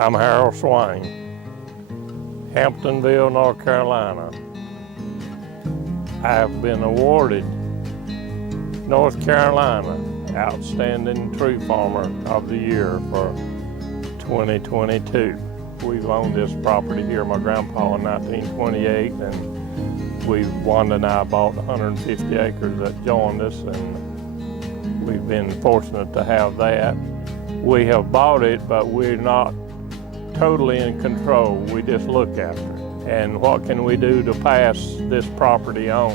I'm Harold Swaim, Hamptonville, North Carolina. I have been awarded North Carolina Outstanding Tree Farmer of the Year for 2022. We've owned this property here, my grandpa, in 1928, and Wanda and I bought 150 acres that joined us, and we've been fortunate to have that. We have bought it, but we're not totally in control. We just look after it. And what can we do to pass this property on,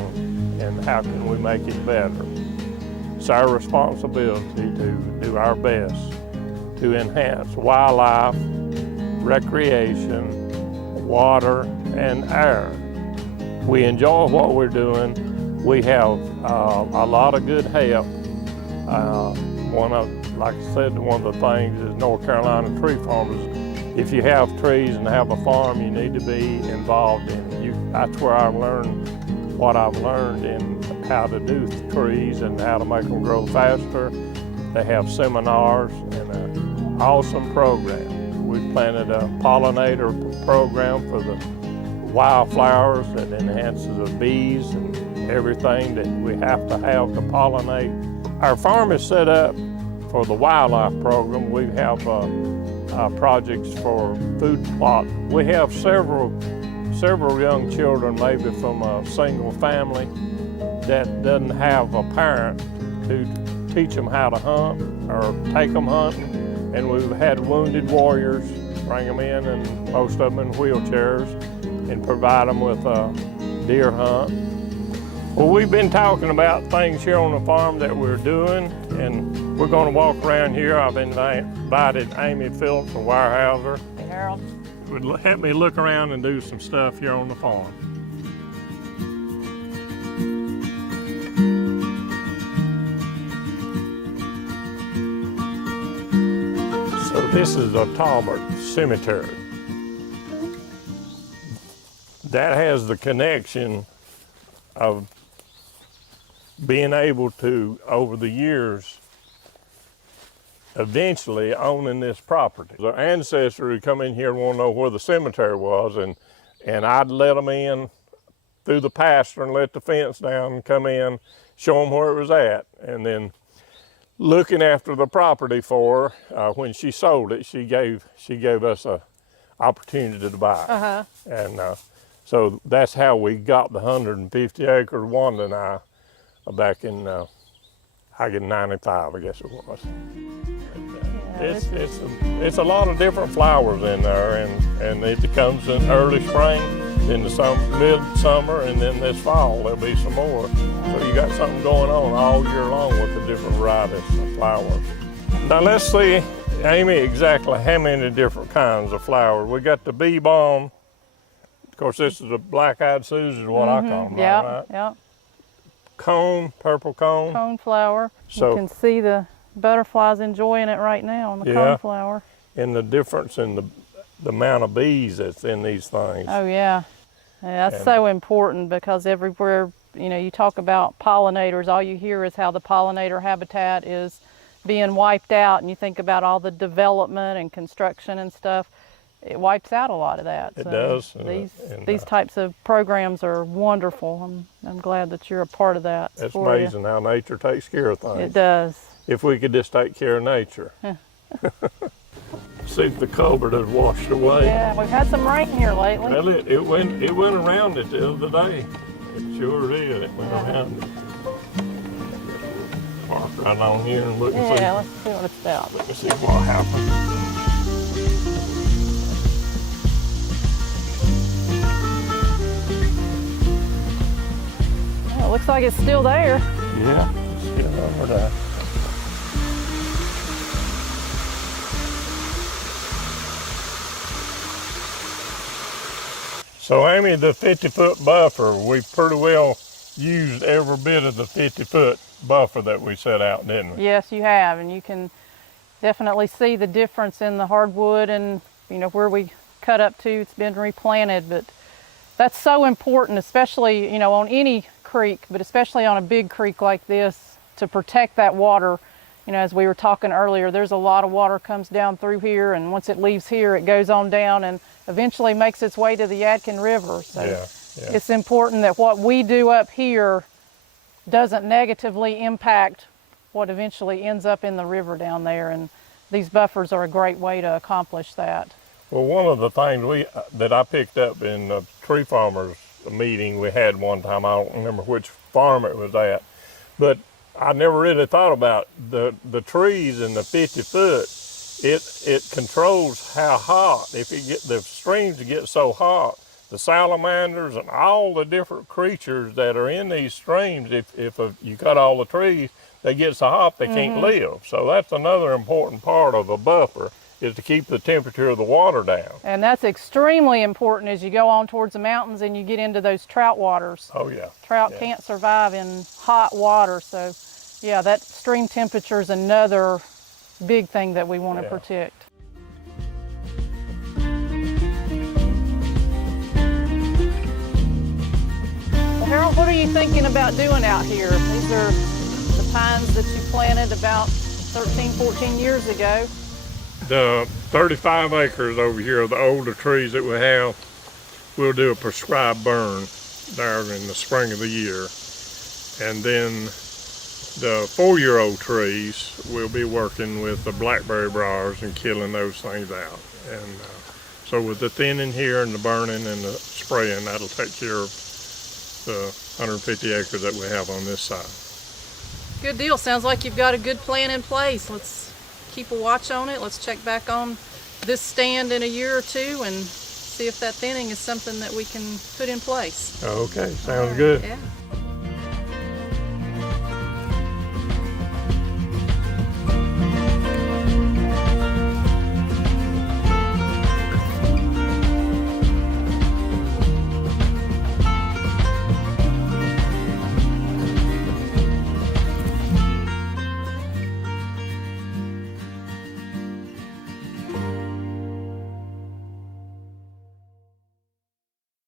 and how can we make it better? It's our responsibility to do our best to enhance wildlife, recreation, water, and air. We enjoy what we're doing. We have a lot of good help. Like I said, one of the things is North Carolina Tree Farm is, if you have trees and have a farm, you need to be involved in it. That's where I learned what I've learned in how to do trees and how to make them grow faster. They have seminars and an awesome program. We planted a pollinator program for the wildflowers that enhances the bees and everything that we have to pollinate. Our farm is set up for the wildlife program. We have projects for food plot. We have several young children, maybe from a single family, that doesn't have a parent to teach them how to hunt or take them hunting. And we've had wounded warriors, bring them in, and most of them in wheelchairs, and provide them with a deer hunt. Well, we've been talking about things here on the farm that we're doing, and we're going to walk around here. I've invited Amy Phillips from Weyerhaeuser. Hey, Harold. Would help me look around and do some stuff here on the farm. So this is a Talbot cemetery. That has the connection of being able to, over the years, eventually owning this property. The ancestor would come in here and want to know where the cemetery was, and I'd let them in through the pasture and let the fence down and come in, show them where it was at. And then looking after the property for her, when she sold it, she gave us an opportunity to buy it. And so that's how we got the 150 acres, Wanda and I, back in 95, I guess it was. It's a lot of different flowers in there, and it comes in early spring, in the mid-summer, and then this fall there'll be some more. So you got something going on all year long with the different varieties of flowers. Now let's see, Amy, exactly how many different kinds of flowers. We got the bee balm. Of course, this is a black-eyed Susan, is what I call them, right? Yeah. Cone, purple cone. Cone flower. So, you can see the butterflies enjoying it right now on the cone flower. And the difference in the amount of bees that's in these things. Oh yeah, that's so important, because everywhere, you talk about pollinators, all you hear is how the pollinator habitat is being wiped out, and you think about all the development and construction and stuff. It wipes out a lot of that. It does. These types of programs are wonderful. I'm glad that you're a part of that. It's amazing how nature takes care of things. It does. If we could just take care of nature. See if the culvert has washed away. Yeah, we've had some rain here lately. Well, it went around it the other day. It sure did. It went around it. Park right on here and look and see. Yeah, let's see what it's about. Let me see what happened. It looks like it's still there. Yeah, it's still over there. So Amy, the 50-foot buffer, we've pretty well used every bit of the 50-foot buffer that we set out, didn't we? Yes, you have, and you can definitely see the difference in the hardwood and where we cut up to. It's been replanted, but that's so important, especially on any creek, but especially on a big creek like this, to protect that water you know, as we were talking earlier, there's a lot of water comes down through here, and once it leaves here, it goes on down and eventually makes its way to the Yadkin River. So it's important that what we do up here doesn't negatively impact what eventually ends up in the river down there, and these buffers are a great way to accomplish that. Well, one of the things that I picked up in the tree farmers meeting we had one time, I don't remember which farm it was at, but I never really thought about the trees in the 50 foot. It controls how hot. If the streams get so hot, the salamanders and all the different creatures that are in these streams, if you cut all the trees, they get so hot they can't live. So that's another important part of a buffer, is to keep the temperature of the water down. And that's extremely important as you go on towards the mountains and you get into those trout waters. Oh yeah. Trout can't survive in hot water, so yeah, that stream temperature is another big thing that we want to protect. Well, Harold, what are you thinking about doing out here? These are the pines that you planted about 13, 14 years ago. The 35 acres over here of the older trees that we have, we'll do a prescribed burn there in the spring of the year. And then the 4-year-old trees, we'll be working with the blackberry briars and killing those things out. And so with the thinning here and the burning and the spraying, that'll take care of the 150 acres that we have on this side. Good deal. Sounds like you've got a good plan in place. Let's keep a watch on it. Let's check back on this stand in a year or two and see if that thinning is something that we can put in place. Okay, sounds good. Yeah.